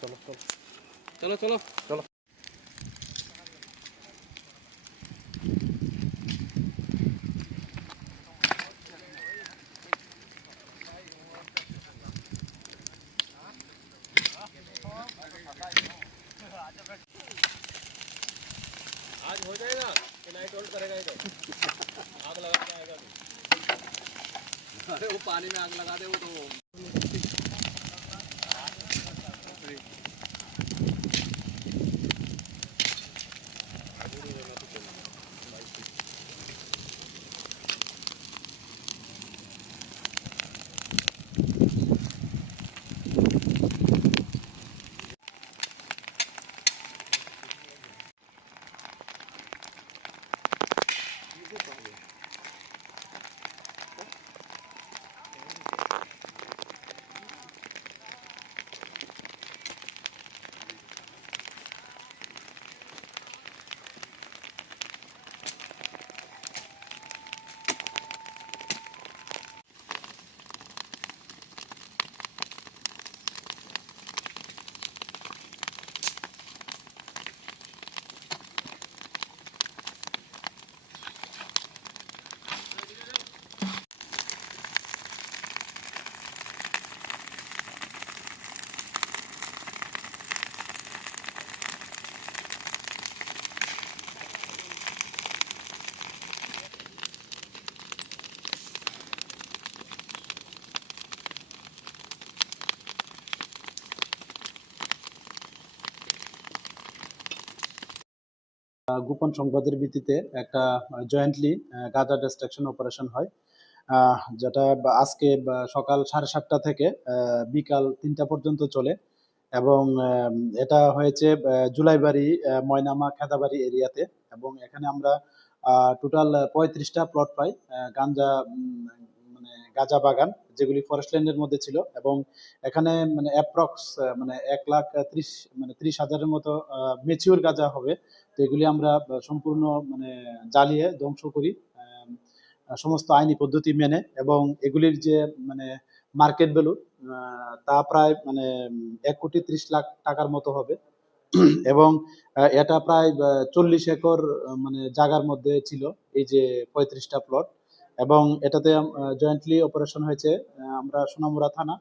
চলো চলো চলো চলো চলো। आज हो जाएगा कि नाइट होल्ड करेगा इधर? आग लगा के आएगा अभी। अरे वो पानी में आग लगा दे वो तो গোপন সংবাদের ভিত্তিতে একটা জয়েন্টলি গাঁজা ডিস্ট্রাকশন অপারেশন হয়, যেটা আজকে সকাল 7:30 থেকে বিকাল 3টা পর্যন্ত চলে। এবং এটা হয়েছে জুলাইবাড়ি, ময়নামা, খেদাবাড়ি এরিয়াতে। এবং এখানে আমরা টোটাল 35টা প্লট পাই গাঁজা, মানে গাঁজা বাগান, যেগুলি ফরেস্ট ল্যান্ডের মধ্যে ছিল। এবং এখানে মানে অ্যাপ্রক্স মানে 1,30,000 মানে 30,000-এর মতো মেচিউর গাঁজা হবে। তো এগুলি আমরা সম্পূর্ণ মানে জ্বালিয়ে ধ্বংস করি সমস্ত আইনি পদ্ধতি মেনে। এবং এগুলির যে মানে মার্কেট ভ্যালু তা প্রায় মানে 1,30,00,000 টাকার মতো হবে। এবং এটা প্রায় 40 একর মানে জায়গার মধ্যে ছিল এই যে 35টা প্লট। এবং এটাতে জয়েন্টলি অপারেশন হয়েছে আমরা সোনামুড়া থানা